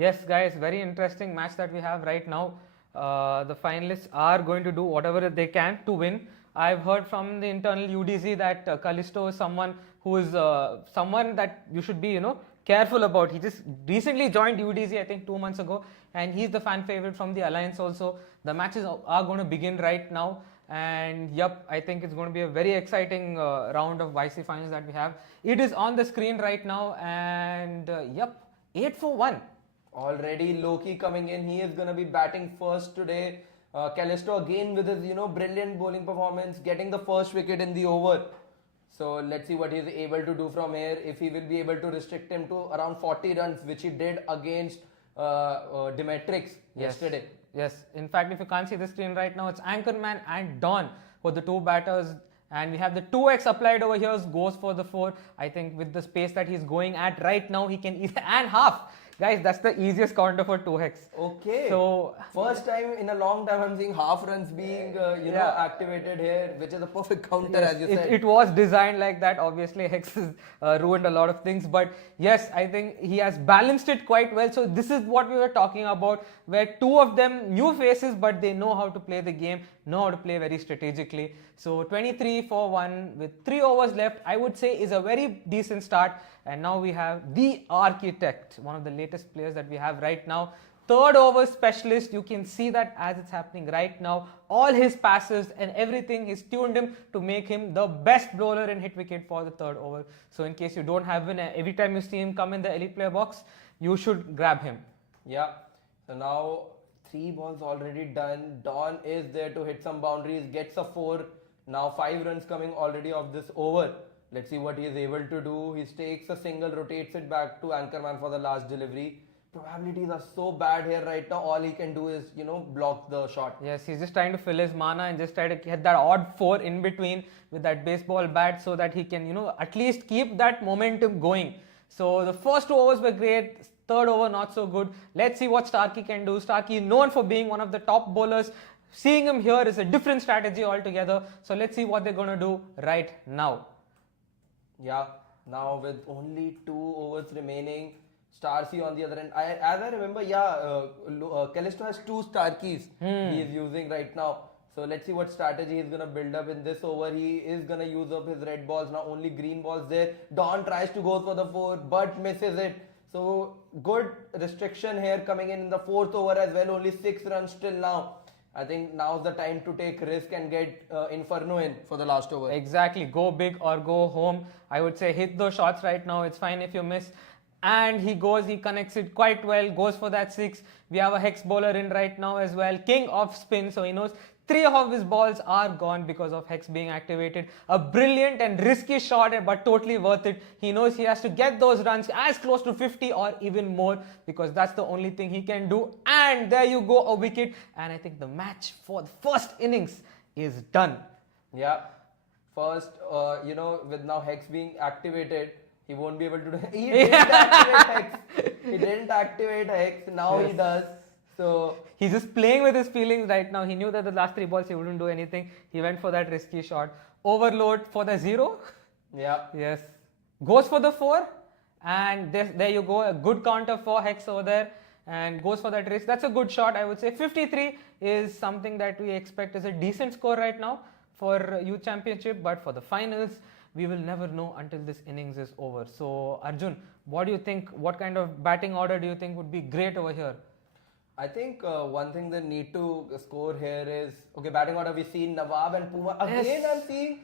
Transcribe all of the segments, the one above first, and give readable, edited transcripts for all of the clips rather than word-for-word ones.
Yes, guys, very interesting match that we have right now. The finalists are going to do whatever they can to win. I've heard from the internal UDZ that Callisto is someone who is someone that you should be, careful about. He just recently joined UDZ, I think 2 months ago, and he's the fan favorite from the Alliance also. The matches are going to begin right now. And yep, I think it's going to be a very exciting round of YC finals that we have. It is on the screen right now, and yep, 8-4-1. Already Loki coming in. He is going to be batting first today. Callisto again with his brilliant bowling performance, getting the first wicket in the over. So let's see what he's able to do from here. If he will be able to restrict him to around 40 runs, which he did against Demetrix yesterday. Yes, in fact, if you can't see the screen right now, it's Anchorman and Don for the two batters. And we have the 2x applied over here, goes for the 4. I think with the space that he's going at right now, he can either and half. Guys, that's the easiest counter for 2x. Okay. So first time in a long time I'm seeing half runs being activated here, which is a perfect counter, yes, as you said. It was designed like that. Obviously, Hex has ruined a lot of things, but yes, I think he has balanced it quite well. So this is what we were talking about, where two of them new faces, but they know how to play the game, know how to play very strategically. So 23-4-1 with 3 overs left, I would say is a very decent start. And now we have the Architect, one of the latest players that we have right now. Third over specialist, you can see that as it's happening right now. All his passes and everything, he's tuned him to make him the best bowler in Hitwicket for the third over. So in case you don't have him, every time you see him come in the elite player box, you should grab him. Yeah, so now 3 balls already done. Don is there to hit some boundaries, gets a 4. Now 5 runs coming already off this over. Let's see what he is able to do. He takes a single, rotates it back to Anchorman for the last delivery. Probabilities are so bad here right now. All he can do is, block the shot. Yes, he's just trying to fill his mana and just try to get that odd 4 in between with that baseball bat so that he can, at least keep that momentum going. So the first 2 overs were great. Third over, not so good. Let's see what Starkey can do. Starkey is known for being one of the top bowlers. Seeing him here is a different strategy altogether. So let's see what they're going to do right now. Yeah, now with only 2 overs remaining, Starkey on the other end. As I remember, Callisto has 2 Starkeys he is using right now. So let's see what strategy he's going to build up in this over. He is going to use up his red balls. Now only green balls there. Don tries to go for the 4 but misses it. So good restriction here coming in the 4th over as well. Only 6 runs till now. I think now's the time to take risk and get Inferno in for the last over. Exactly. Go big or go home. I would say hit those shots right now. It's fine if you miss. And he connects it quite well, goes for that 6. We have a Hex bowler in right now as well. King of spin. So he knows 3 of his balls are gone because of Hex being activated. A brilliant and risky shot, but totally worth it. He knows he has to get those runs as close to 50 or even more because that's the only thing he can do. And there you go, a wicket. And I think the match for the first innings is done. Yeah. First, with now Hex being activated, he won't be able to do. He didn't activate Hex. He didn't activate Hex. Now he does. So he's just playing with his feelings right now. He knew that the last 3 balls he wouldn't do anything. He went for that risky shot. Overload for the 0. Yeah. Yes. Goes for the 4. And there you go. A good counter for Hex over there. And goes for that risk. That's a good shot, I would say. 53 is something that we expect is a decent score right now for Youth Championship. But for the finals, we will never know until this innings is over. So Arjun, what do you think? What kind of batting order do you think would be great over here? I think one thing they need to score here is, batting order we've seen Nawab and Puma. Again, Yes. I'm seeing...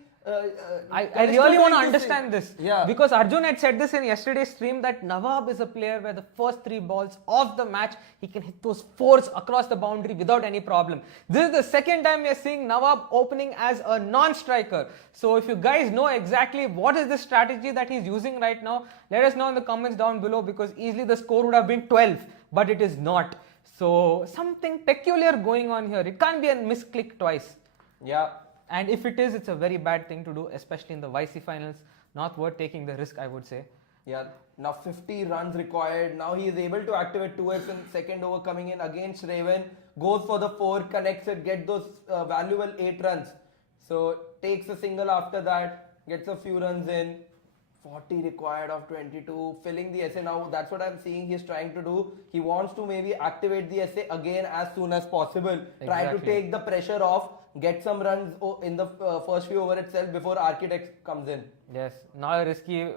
I really want to understand this. Yeah. Because Arjun had said this in yesterday's stream that Nawab is a player where the first 3 balls of the match, he can hit those 4s across the boundary without any problem. This is the second time we are seeing Nawab opening as a non-striker. So if you guys know exactly what is the strategy that he's using right now, let us know in the comments down below because easily the score would have been 12, but it is not. So something peculiar going on here. It can't be a misclick twice. Yeah. And if it is, it's a very bad thing to do, especially in the YC finals. Not worth taking the risk, I would say. Yeah. Now 50 runs required. Now he is able to activate 2x in second over coming in against Raven. Goes for the 4, connects it, get those valuable 8 runs. So takes a single after that, gets a few runs in. 40 required of 22, filling the essay now. That's what I'm seeing he's trying to do. He wants to maybe activate the essay again as soon as possible. Try to take the pressure off, get some runs in the first few over itself before Architect comes in. Yes, not a risky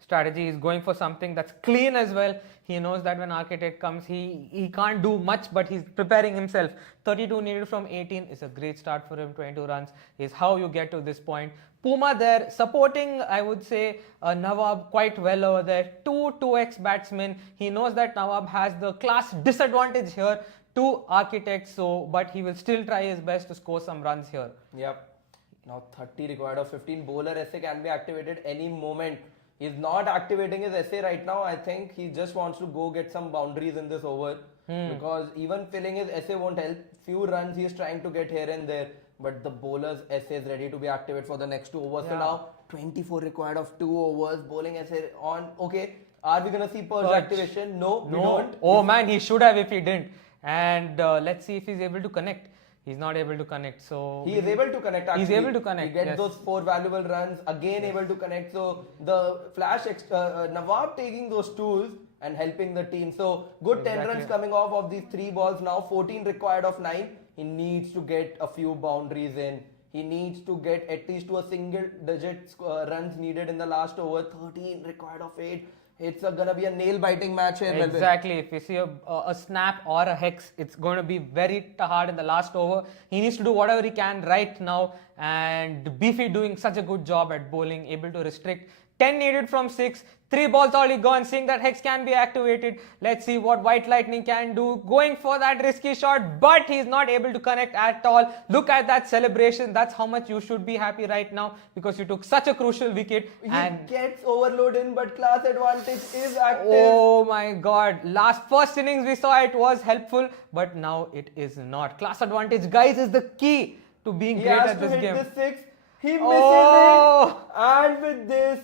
strategy. He's going for something that's clean as well. He knows that when Architect comes, he can't do much, but he's preparing himself. 32 needed from 18 is a great start for him. 22 runs is how you get to this point. Puma there supporting, I would say, Nawab quite well over there. 2x batsmen. He knows that Nawab has the class disadvantage here to Architect, so but he will still try his best to score some runs here. Yep. Now 30 required of 15. Bowler essay can be activated any moment. He's not activating his essay right now. I think he just wants to go get some boundaries in this over. Because even filling his essay won't help. Few runs he is trying to get here and there. But the bowler's essay is ready to be activated for the next 2 overs. So now 24 required of 2 overs. Bowling essay on. Okay. Are we going to see Purge activation? No, we don't. Oh man, he should have if he didn't. And let's see if he's able to connect. He's not able to connect, so he is able to connect. Actually, he's able to connect. He gets those 4 valuable runs. Again, able to connect. So the flash, Nawab taking those tools and helping the team. So good 10 runs coming off of these 3 balls. Now 14 required of 9. He needs to get a few boundaries in. He needs to get at least to a single digit runs needed in the last over. 13 required of 8. It's gonna be a nail-biting match here. Exactly. If you see a snap or a hex, it's going to be very hard in the last over. He needs to do whatever he can right now. And Beefy doing such a good job at bowling, able to restrict. 10 needed from 6. 3 balls already gone. Seeing that hex can be activated. Let's see what White Lightning can do. Going for that risky shot, but he's not able to connect at all. Look at that celebration. That's how much you should be happy right now because you took such a crucial wicket. He gets overloaded, but class advantage is active. Oh my God! First innings we saw it was helpful, but now it is not. Class advantage, guys, is the key to being great at this game. He has to hit the 6. He misses it, and with this,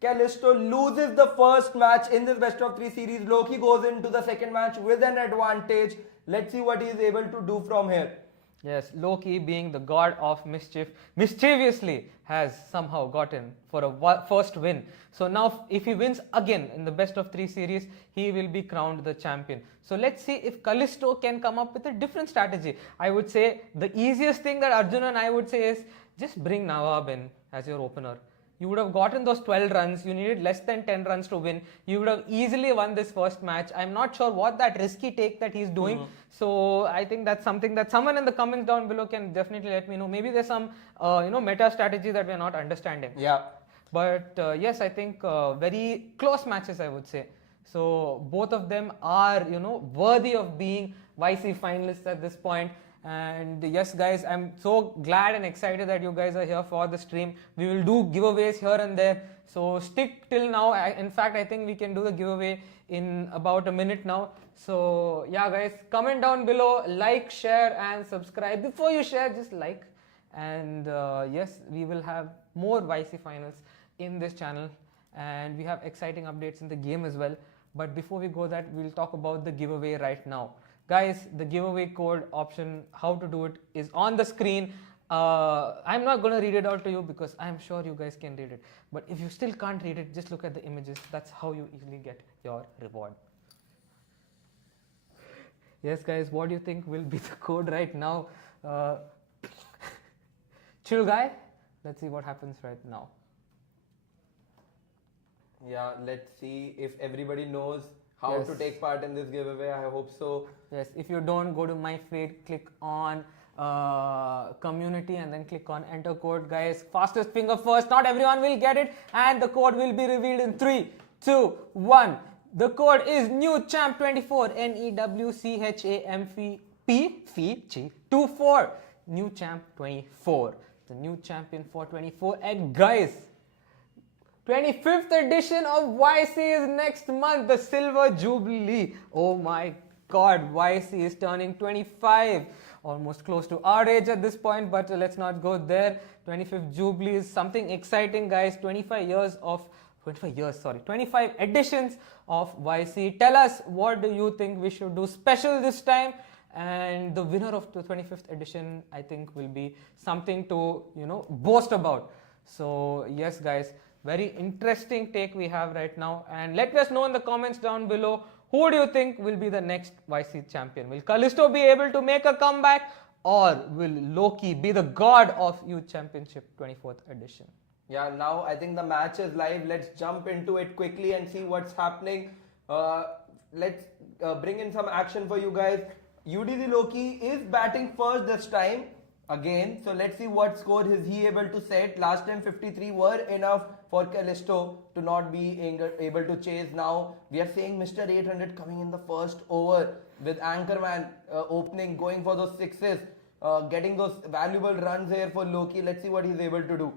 Callisto loses the first match in this best of 3 series. Loki goes into the second match with an advantage. Let's see what he is able to do from here. Yes, Loki being the god of mischief, mischievously has somehow gotten for a first win. So now if he wins again in the best of 3 series, he will be crowned the champion. So let's see if Callisto can come up with a different strategy. I would say the easiest thing that Arjun and I would say is just bring Nawab in as your opener. You would have gotten those 12 runs. You needed less than 10 runs to win. You would have easily won this first match. I'm not sure what that risky take that he's doing. So I think that's something that someone in the comments down below can definitely let me know. Maybe there's some meta strategy that we're not understanding. Yeah. But yes, I think very close matches, I would say. So both of them are worthy of being YC finalists at this point. And yes, guys, I'm so glad and excited that you guys are here for the stream. We will do giveaways here and there. So stick till now. In fact, I think we can do the giveaway in about a minute now. So yeah, guys, comment down below, like, share and subscribe. Before you share, just like. And yes, we will have more YC finals in this channel. And we have exciting updates in the game as well. But before we go that, we'll talk about the giveaway right now. Guys, the giveaway code option, how to do it, is on the screen. I'm not going to read it out to you because I'm sure you guys can read it. But if you still can't read it, just look at the images. That's how you easily get your reward. Yes, guys, what do you think will be the code right now? Chill guy. Let's see what happens right now. Yeah, let's see if everybody knows how to take part in this giveaway. I hope so. Yes, if you don't, go to my feed, click on community and then click on enter code. Guys, fastest finger first. Not everyone will get it and the code will be revealed in 3, 2, 1. The code is NEWCHAMP24, NEWCHAMP24, NEWCHAMP24, the new champion for 24. And guys, 25th edition of YC is next month, the Silver Jubilee. Oh my God, YC is turning 25. Almost close to our age at this point, but let's not go there. 25th Jubilee is something exciting, guys. 25 editions of YC. Tell us, what do you think we should do special this time? And the winner of the 25th edition, I think, will be something to, boast about. So yes, guys. Very interesting take we have right now. And let us know in the comments down below, who do you think will be the next YC champion? Will Callisto be able to make a comeback, or will Loki be the god of Youth Championship 24th edition? Yeah, now I think the match is live. Let's jump into it quickly and see what's happening. Let's bring in some action for you guys. UDZ Loki is batting first this time again. So let's see what score is he able to set. Last time 53 were enough for Callisto to not be able to chase. Now we are seeing Mr. 800 coming in the first over with Anchorman opening, going for those sixes, getting those valuable runs here for Loki. Let's see what he's able to do.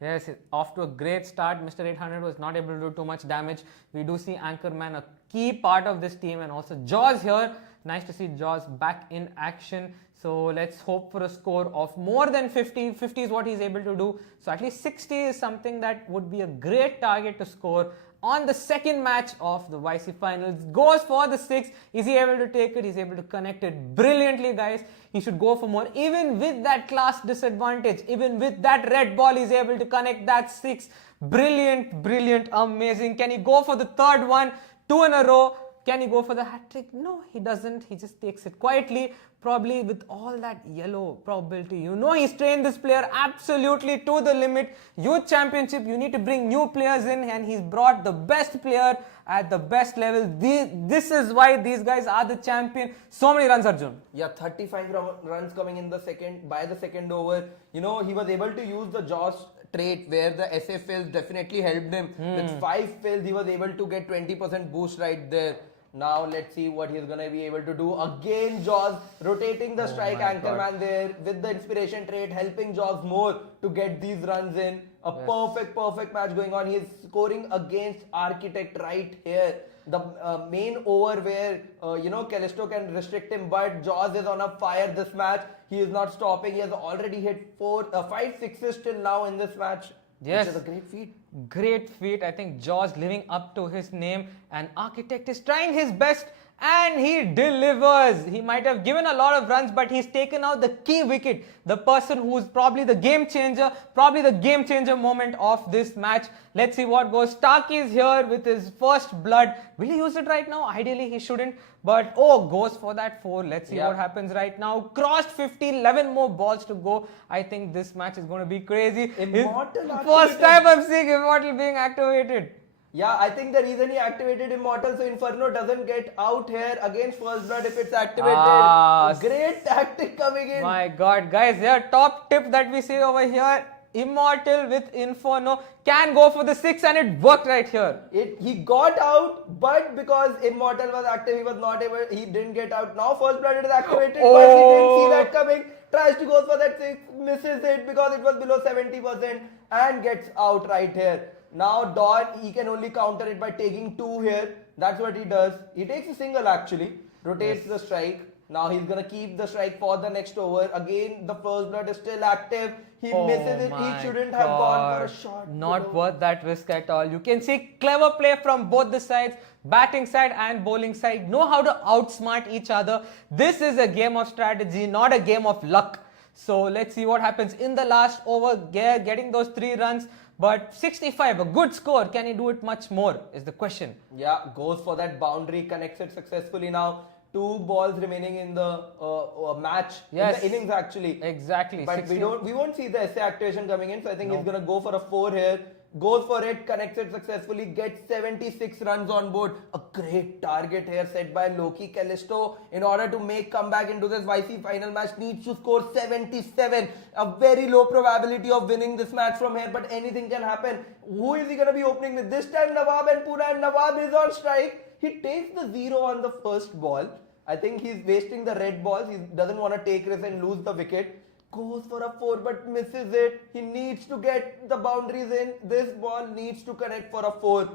Yes, off to a great start. Mr. 800 was not able to do too much damage. We do see Anchorman, a key part of this team, and also Jaws here. Nice to see Jaws back in action. So let's hope for a score of more than 50. 50 is what he's able to do. So at least 60 is something that would be a great target to score on the second match of the YC finals. Goes for the 6. Is he able to take it? He's able to connect it brilliantly, guys. He should go for more. Even with that class disadvantage, even with that red ball, he's able to connect that 6. Brilliant, brilliant, amazing. Can he go for the third one? 2 in a row. Can he go for the hat trick? No, he doesn't. He just takes it quietly, probably with all that yellow probability. You know, he's trained this player absolutely to the limit. Youth Championship, you need to bring new players in, and he's brought the best player at the best level. This is why these guys are the champion. So many runs, Arjun. Yeah, 35 runs coming in the second over. You know, he was able to use the Jaws trait where the SA fails definitely helped him. With 5 fails, he was able to get 20% boost right there. Now let's see what he's gonna be able to do. Again, Jaws rotating the strike Anchorman there with the inspiration trait, helping Jaws more to get these runs in. A perfect match going on. He's scoring against Architect right here. The main over where you know, Callisto can restrict him, but Jaws is on a fire this match. He is not stopping. He has already hit 5 sixes till now in this match. Yes. Which is a great feat. Great feat. I think Jaws living up to his name, and Architect is trying his best, and he delivers. He might have given a lot of runs, but he's taken out the key wicket. The person who's probably the game changer moment of this match. Let's see what goes. Starkey is here with his first blood. Will he use it right now? Ideally, he shouldn't. But goes for that 4. Let's see what happens right now. Crossed 50, 11 more balls to go. I think this match is going to be crazy. Immortal First time I'm seeing Immortal being activated. Yeah, I think the reason he activated Immortal so Inferno doesn't get out here against First Blood if it's activated. Great tactic coming in. My God, guys, here top tip that we see over here. Immortal with Inferno can go for the 6, and it worked right here. He got out, but because Immortal was active, he was not able. He didn't get out. Now First Blood is activated, but he didn't see that coming. Tries to go for that 6, misses it because it was below 70%, and gets out right here. Now Dawn, he can only counter it by taking 2 here. That's what he does. He takes a single actually, rotates the strike. Now he's gonna keep the strike for the next over. Again, the First Blood is still active. He misses it. He shouldn't have gone for a shot. Not worth that risk at all. You can see clever play from both the sides, batting side and bowling side. Know how to outsmart each other. This is a game of strategy, not a game of luck. So let's see what happens in the last over. Getting those 3 runs. But 65, a good score. Can he do it much more is the question. Yeah, goes for that boundary, connects it successfully now. 2 balls remaining in the match, in the innings actually. Exactly. But we won't see the SA activation coming in, so I think he's gonna go for a 4 here. Goes for it, connects it successfully, gets 76 runs on board. A great target here set by Loki. Callisto, in order to make comeback into this YC final match, needs to score 77. A very low probability of winning this match from here, but anything can happen. Who is he going to be opening with? This time Nawab and Pura, and Nawab is on strike. He takes the 0 on the first ball. I think he's wasting the red balls. He doesn't want to take risks and lose the wicket. Goes for a 4 but misses it. He needs to get the boundaries in. This ball needs to connect for a 4.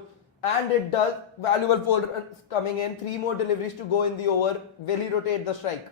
And it does. Valuable 4 runs coming in. 3 more deliveries to go in the over. Will he rotate the strike?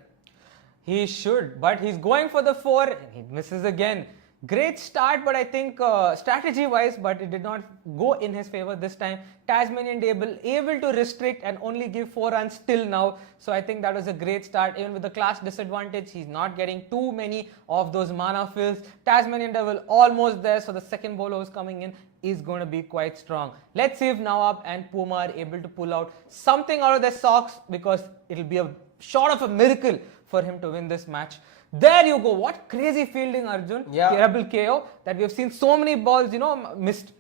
He should, but he's going for the 4 and he misses again. Great start, but I think strategy-wise, but it did not go in his favor this time. Tasmanian able to restrict and only give 4 runs till now. So I think that was a great start. Even with the class disadvantage, he's not getting too many of those mana fills. Tasmanian Devil almost there, so the second bowler who's coming in is going to be quite strong. Let's see if Nawab and Puma are able to pull out something out of their socks, because it'll be a short of a miracle for him to win this match. There you go. What crazy fielding, Arjun. Yeah. Rebel KO, that we have seen so many balls, missed.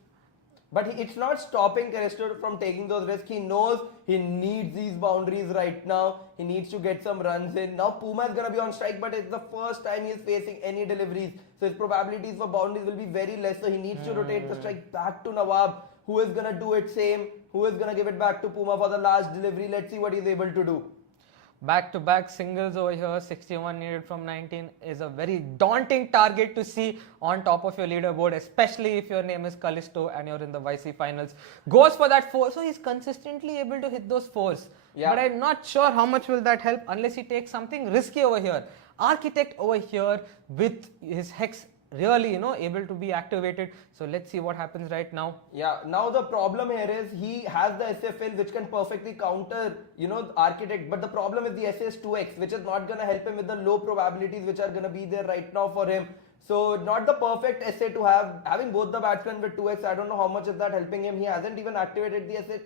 But it's not stopping Callisto from taking those risks. He knows he needs these boundaries right now. He needs to get some runs in. Now Puma is going to be on strike, but it's the first time he is facing any deliveries. So his probabilities for boundaries will be very less. So he needs to rotate the strike back to Nawab, who is going to do it same, who is going to give it back to Puma for the last delivery. Let's see what he's able to do. Back-to-back singles over here, 61 needed from 19 is a very daunting target to see on top of your leaderboard, especially if your name is Callisto and you're in the YC finals. Goes for that 4, so he's consistently able to hit those 4s. Yeah. But I'm not sure how much will that help unless he takes something risky over here. Architect over here with his Hex really, able to be activated. So let's see what happens right now. Yeah, now the problem here is he has the SFL which can perfectly counter, Architect, but the problem is the SS 2X, which is not going to help him with the low probabilities which are going to be there right now for him. So not the perfect essay to have. Having both the batsmen with 2x, I don't know how much is that helping him. He hasn't even activated the essay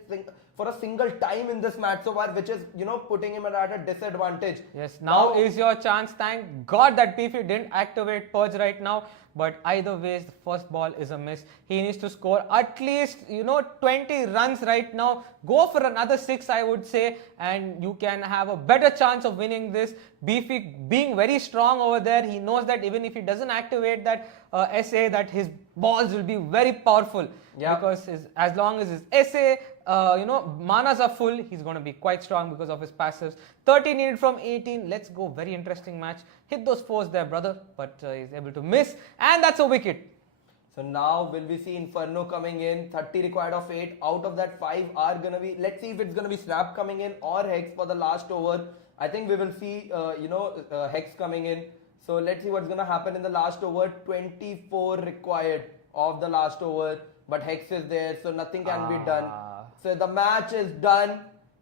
for a single time in this match so far, which is, putting him at a disadvantage. Yes, now is your chance. Thank God that Beefy didn't activate Purge right now. But either way, the first ball is a miss. He needs to score at least, 20 runs right now. Go for another 6, I would say, and you can have a better chance of winning this. Beefy being very strong over there. He knows that even if he doesn't activate that SA, that his balls will be very powerful. Yeah. Because as long as his SA, manas are full, he's going to be quite strong because of his passives. 30 needed from 18. Let's go. Very interesting match. Hit those 4s there, brother. But he's able to miss. And that's a wicket. So now will we see Inferno coming in? 30 required of 8. Out of that 5 are going to be, let's see if it's going to be Snap coming in or Hex for the last over. I think we will see, Hex coming in. So let's see what's going to happen in the last over. 24 required of the last over. But Hex is there, so nothing can be done. So the match is done.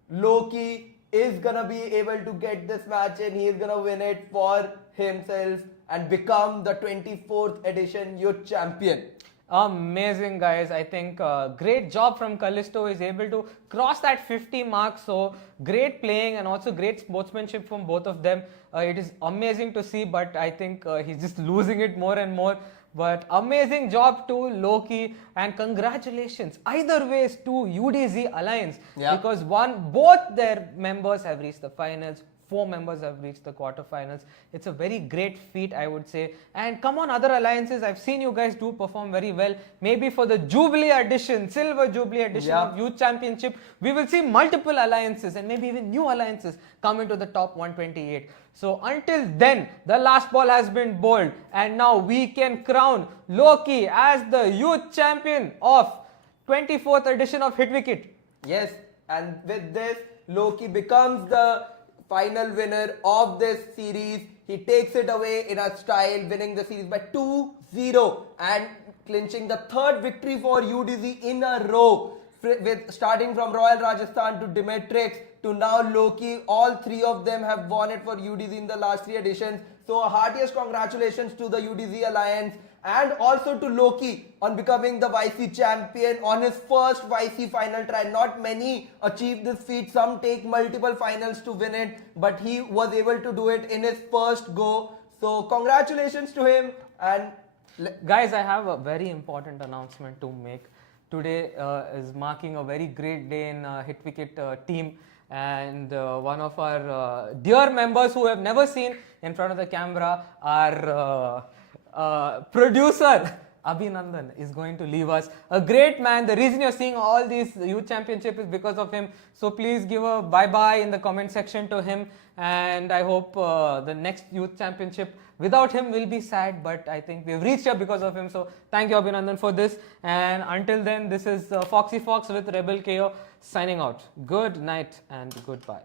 Loki is going to be able to get this match in. He is going to win it for himself and become the 24th edition youth champion. Amazing, guys. I think great job from Callisto. Is able to cross that 50 mark. So great playing and also great sportsmanship from both of them. It is amazing to see, but I think he's just losing it more and more. But amazing job to Loki, and congratulations either ways to UDZ Alliance. Yeah. Because both their members have reached the finals. 4 members have reached the quarterfinals. It's a very great feat, I would say. And come on, other alliances, I've seen you guys do perform very well. Maybe for the Jubilee edition, Silver Jubilee edition of Youth Championship, we will see multiple alliances and maybe even new alliances come into the top 128. So until then, the last ball has been bowled, and now we can crown Loki as the youth champion of 24th edition of Hitwicket. Yes, and with this, Loki becomes the final winner of this series. He takes it away in a style, winning the series by 2-0 and clinching the 3rd victory for UDZ in a row. With starting from Royal Rajasthan to Dimetrix to now Loki, all 3 of them have won it for UDZ in the last 3 editions. So heartiest congratulations to the UDZ Alliance and also to Loki on becoming the YC champion on his first YC final try. Not many achieve this feat. Some take multiple finals to win it, but he was able to do it in his first go. So congratulations to him. And guys, I have a very important announcement to make. Today is marking a very great day in Hitwicket team, and one of our dear members who have never seen in front of the camera, our producer Abhinandan is going to leave us. A great man. The reason you're seeing all these youth championship is because of him. So please give a bye-bye in the comment section to him. And I hope the next youth championship without him will be sad. But I think we've reached here because of him. So thank you, Abhinandan, for this. And until then, this is Foxy Fox with Rebel KO signing out. Good night and goodbye.